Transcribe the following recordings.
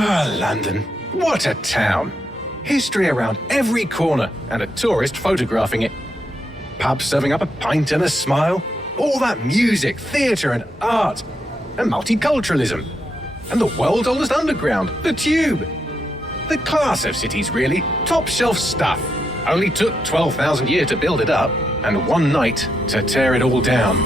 Ah, London. What a town. History around every corner and a tourist photographing it. Pubs serving up a pint and a smile. All that music, theatre and art. And multiculturalism. And the world's oldest underground, the Tube. The class of cities, really. Top shelf stuff. Only took 12,000 years to build it up, and one night to tear it all down.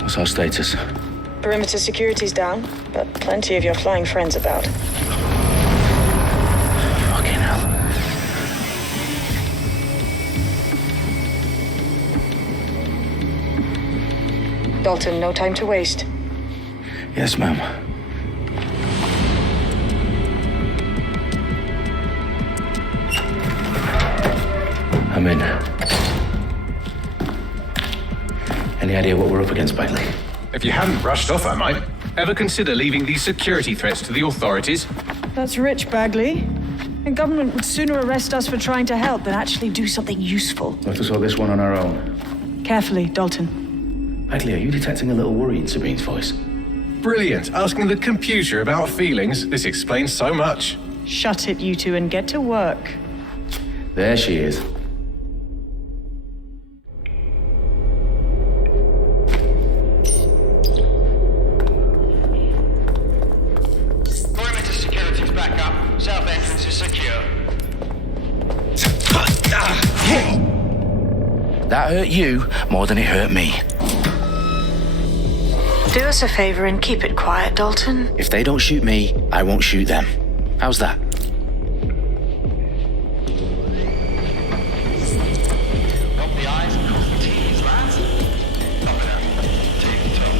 What's our status? Perimeter security's down, but plenty of your flying friends about. Fucking hell. Dalton, no time to waste. Yes, ma'am. I'm in. Any idea what we're up against, Bagley? If you hadn't brushed off, I might. Ever consider leaving these security threats to the authorities? That's rich, Bagley. The government would sooner arrest us for trying to help than actually do something useful. Let us sort this one on our own. Carefully, Dalton. Bagley, are you detecting a little worry in Sabine's voice? Brilliant. Asking the computer about feelings. This explains so much. Shut it, you two, and get to work. There she is. South entrance is secure. That hurt you more than it hurt me. Do us a favor and keep it quiet, Dalton. If they don't shoot me, I won't shoot them. How's that? Dot the I's and cross the T's, lads. Top it up. Take the top.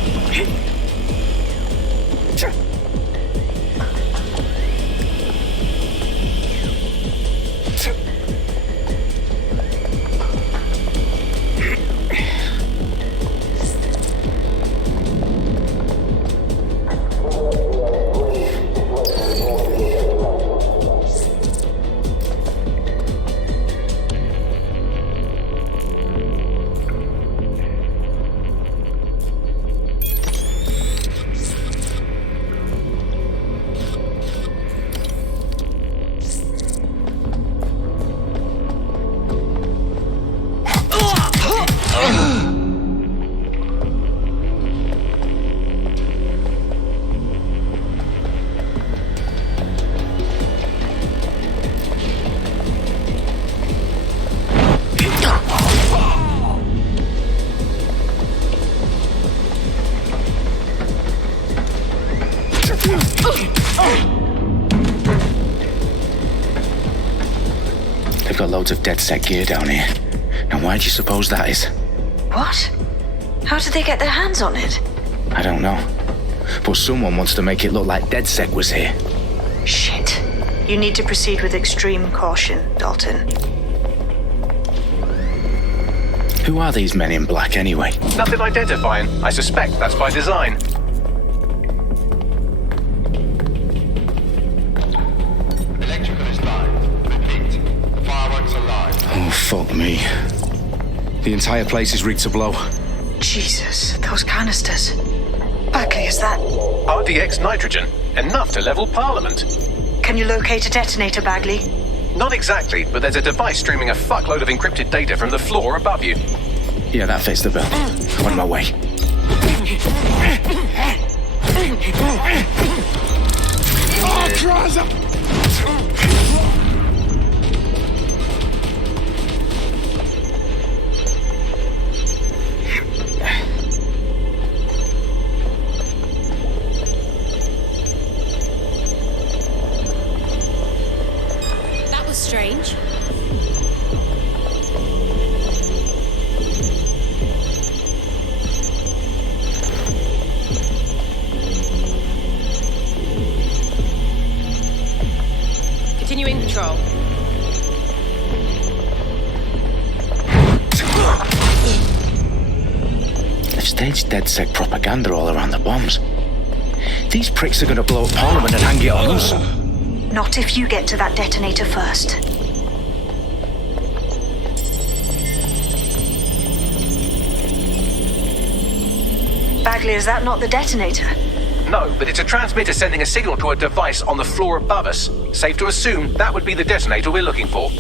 They've got loads of DedSec gear down here. And why do you suppose that is? What? How did they get their hands on it? I don't know. But someone wants to make it look like DedSec was here. Shit. You need to proceed with extreme caution, Dalton. Who are these men in black anyway? Nothing identifying. I suspect that's by design. Electrical is live. Repeat. Fireworks are live. Oh, fuck me. The entire place is rigged to blow. Jesus, those canisters. Bagley, is that... RTX nitrogen. Enough to level Parliament. Can you locate a detonator, Bagley? Not exactly, but there's a device streaming a fuckload of encrypted data from the floor above you. Yeah, that fits the bill. On my way. Oh, Christ! That was strange. control. They've staged DedSec propaganda all around the bombs. These pricks are going to blow up Parliament and hang it on us. Not if you get to that detonator first. Bagley, is that not the detonator? No, but it's a transmitter sending a signal to a device on the floor above us. Safe to assume that would be the detonator we're looking for.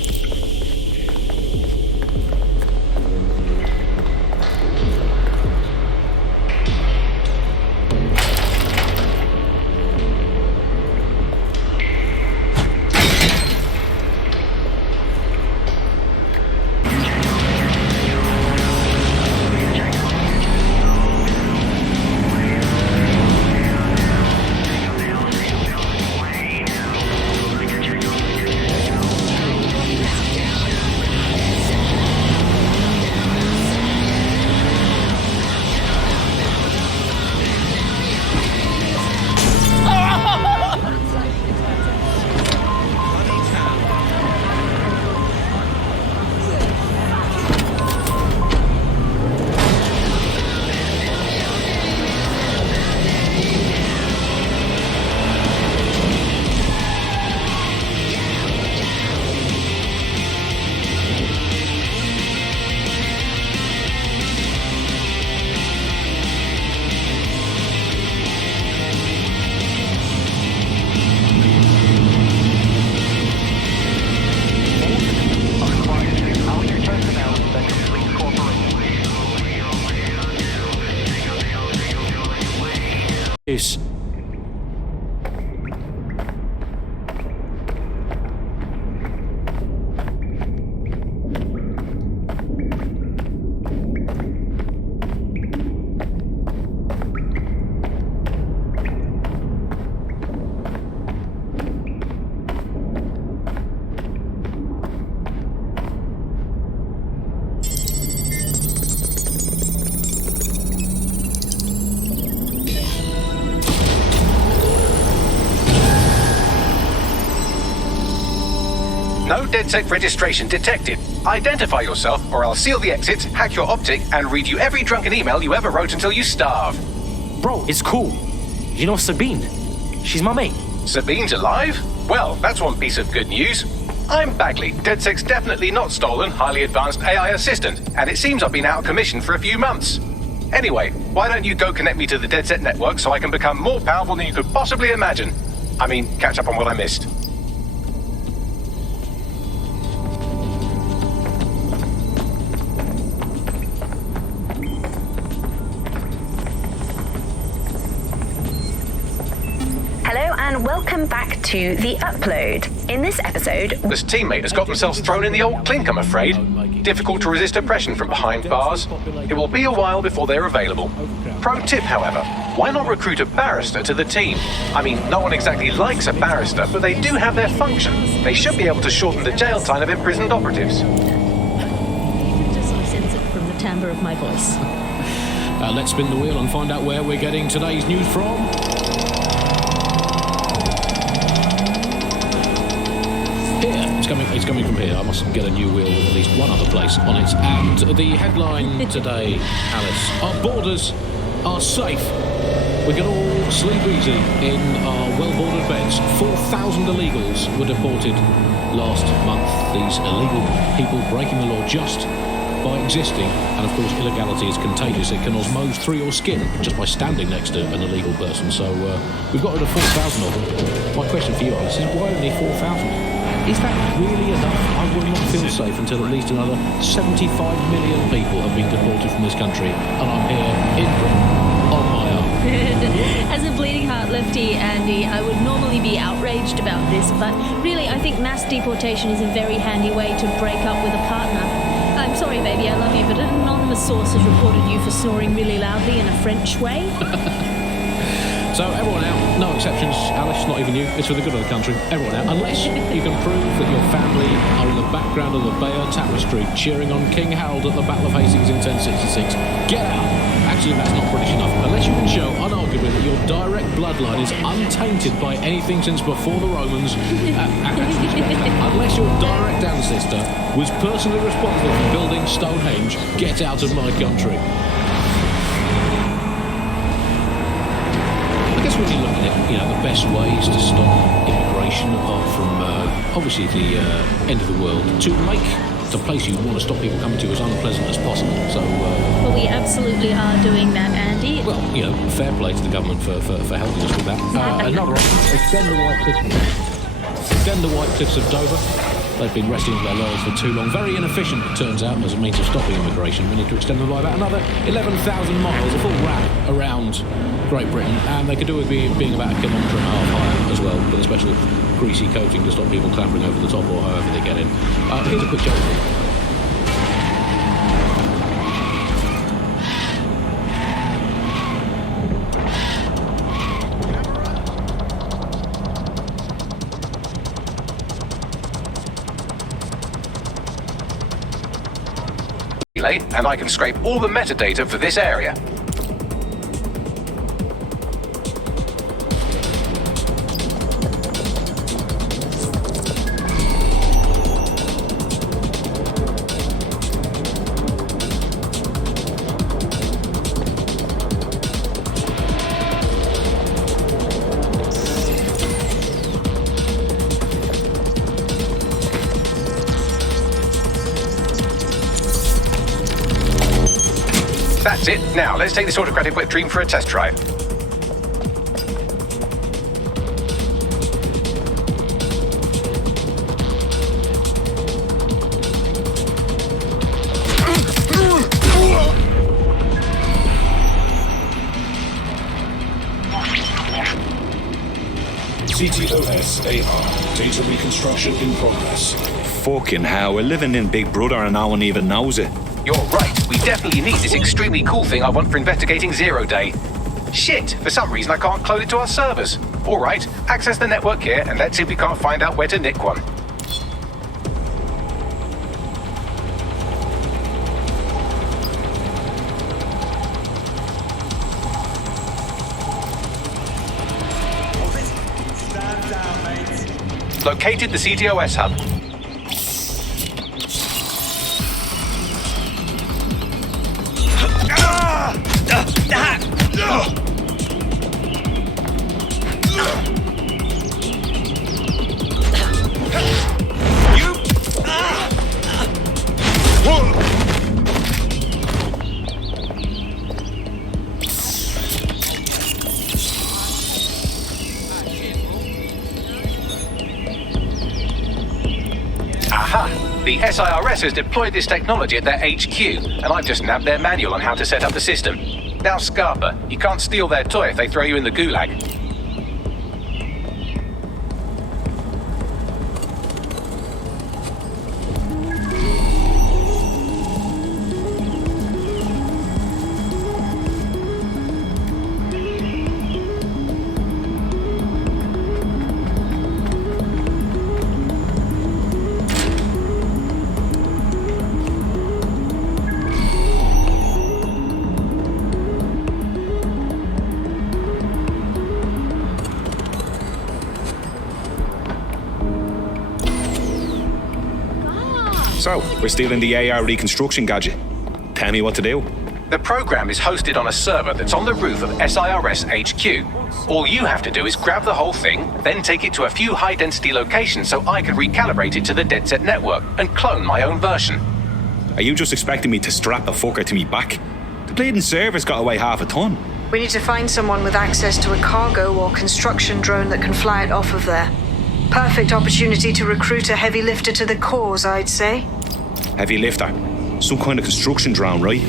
Yes. No DedSec registration detected. Identify yourself, or I'll seal the exits, hack your optic, and read you every drunken email you ever wrote until you starve. Bro, it's cool. You know Sabine? She's my mate. Sabine's alive? Well, that's one piece of good news. I'm Bagley, DedSec's definitely not stolen, highly advanced AI assistant, and it seems I've been out of commission for a few months. Anyway, why don't you go connect me to the DedSec network so I can become more powerful than you could possibly imagine? I mean, catch up on what I missed. Welcome back to The Upload. In this episode... This teammate has got themselves thrown in the old clink, I'm afraid. Difficult to resist oppression from behind bars. It will be a while before they're available. Pro tip, however, why not recruit a barrister to the team? I mean, no one exactly likes a barrister, but they do have their function. They should be able to shorten the jail time of imprisoned operatives. You can just sense it from the timbre of my voice. Let's spin the wheel and find out where we're getting today's news from. It's coming from here. I must get a new wheel with at least one other place on it. And the headline today, Alice, our borders are safe. We can all sleep easy in our well-bordered beds. 4,000 illegals were deported last month. These illegal people breaking the law just by existing. And of course, illegality is contagious. It can osmose through your skin just by standing next to an illegal person. So we've got rid of 4,000 of them. My question for you, Alice, is why only 4,000? Is that really enough? I will not feel safe until at least another 75 million people have been deported from this country, and I'm here in Britain on my own. As a bleeding heart lefty, Andy, I would normally be outraged about this, but really I think mass deportation is a very handy way to break up with a partner. I'm sorry, baby, I love you, but an anonymous source has reported you for snoring really loudly in a French way. So everyone out, no exceptions, Alice, not even you, it's for the good of the country, everyone out, unless you can prove that your family are in the background of the Bayeux Tapestry cheering on King Harold at the Battle of Hastings in 1066. Get out! Actually, that's not British enough. Unless you can show, unarguably, that your direct bloodline is untainted by anything since before the Romans, unless your direct ancestor was personally responsible for building Stonehenge, get out of my country. I guess when you're looking at, the best ways to stop immigration, apart from obviously the end of the world, to make the place you want to stop people coming to as unpleasant as possible. So, well, we absolutely are doing that, Andy. Well, fair play to the government for helping us with that. Another option: extend the White Cliffs of Dover. They've been resting on their laurels for too long. Very inefficient, it turns out, as a means of stopping immigration. We need to extend them by about another 11,000 miles, a full wrap around Great Britain, and they could do with being about 1.5 kilometres higher as well, with a special greasy coating to stop people clambering over the top or however they get in. Here's a quick joke. And I can scrape all the metadata for this area. That's it. Now, let's take this autocratic wet dream for a test drive. CTOS AR. Data reconstruction in progress. Fucking hell, we're living in Big Brother and no one even knows it. You're right. We definitely need this extremely cool thing I want for investigating Zero Day. Shit, for some reason I can't clone it to our servers. All right, access the network here and let's see if we can't find out where to nick one. Stand down, mate. Located the CTOS hub. The SIRS has deployed this technology at their HQ, and I've just nabbed their manual on how to set up the system. Now, Scarpa, you can't steal their toy if they throw you in the gulag. So, we're stealing the AR reconstruction gadget. Tell me what to do. The program is hosted on a server that's on the roof of SIRS HQ. All you have to do is grab the whole thing, then take it to a few high-density locations so I can recalibrate it to the DedSec network and clone my own version. Are you just expecting me to strap the fucker to me back? The bleeding server's got away half a ton. We need to find someone with access to a cargo or construction drone that can fly it off of there. Perfect opportunity to recruit a heavy lifter to the cause, I'd say. Heavy lifter? Some kind of construction drone, right?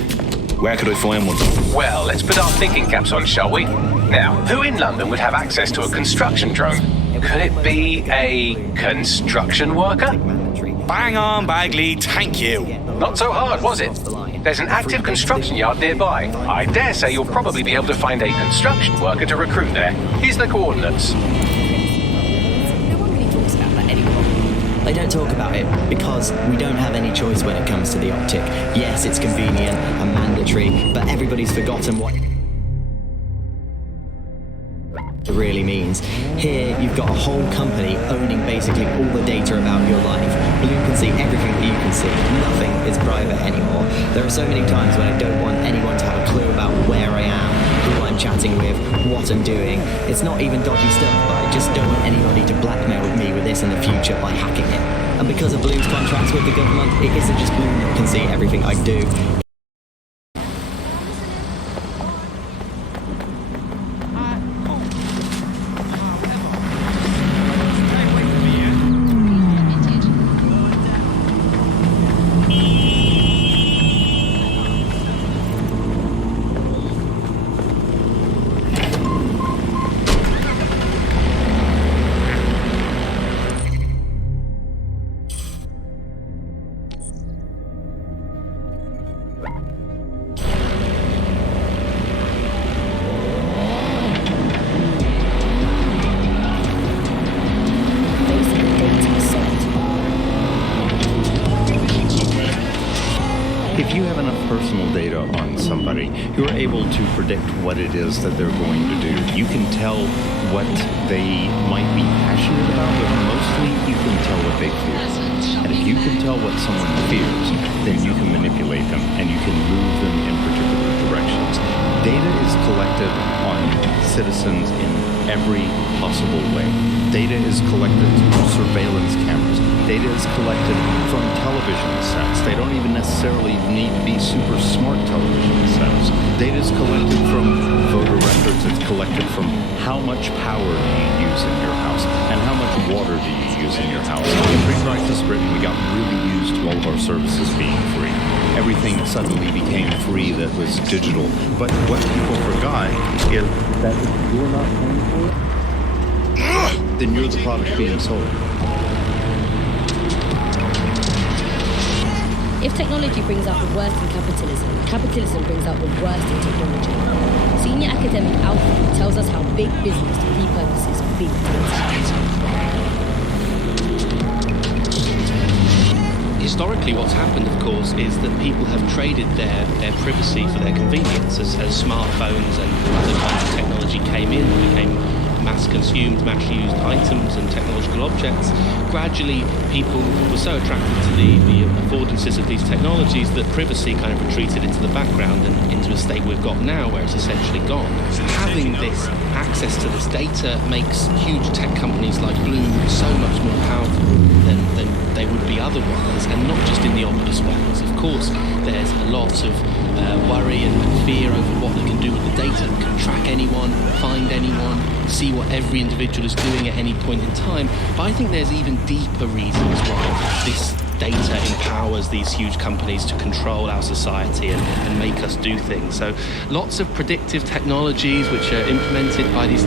Where could I find one? Well, let's put our thinking caps on, shall we? Now, who in London would have access to a construction drone? Could it be a construction worker? Bang on, Bagley, thank you. Not so hard, was it? There's an active construction yard nearby. I dare say you'll probably be able to find a construction worker to recruit there. Here's the coordinates. They don't talk about it because we don't have any choice when it comes to the optic. Yes, it's convenient and mandatory, but everybody's forgotten what... it really means. Here, you've got a whole company owning basically all the data about your life. Blue can see everything that you can see. Nothing is private anymore. There are so many times when I don't want anyone to have a clue about where I am, who I'm chatting with, what I'm doing. It's not even dodgy stuff, but I just don't want anybody to blackmail me with this in the future by hacking it. And because of Blue's contracts with the government, it isn't just Blue that can see everything I do. If you have enough personal data on somebody, you're able to predict what it is that they're going to do. You can tell what they might be passionate about, but mostly you can tell what they fear. And if you can tell what someone fears, then you can manipulate them and you can move them in particular directions. Data is collected on citizens in every possible way. Data is collected through surveillance cameras. Data is collected from television sets. They don't even necessarily need to be super smart television sets. Data is collected from voter records. It's collected from how much power do you use in your house and how much water do you use in your house. In pre-crisis Britain, we got really used to all of our services being free. Everything suddenly became free that was digital. But what people forgot is that if you're not paying for it, then you're the product being sold. If technology brings out the worst in capitalism, capitalism brings out the worst in technology. Senior academic Albion tells us how big business repurposes big data. Historically, what's happened, of course, is that people have traded their privacy for their convenience. As smartphones and other kinds of technology came in, became mass-consumed, mass-used items and technological objects, gradually people were so attracted to the affordances of these technologies that privacy kind of retreated into the background and into a state we've got now where it's essentially gone. Having this access to this data makes huge tech companies like Blue so much more powerful than they would be otherwise, and not just in the obvious ways. Of course, there's a lot of worry and fear over what they can do with the data. They can track anyone, find anyone, see what every individual is doing at any point in time. But I think there's even deeper reasons why this data empowers these huge companies to control our society and make us do things. So lots of predictive technologies which are implemented by these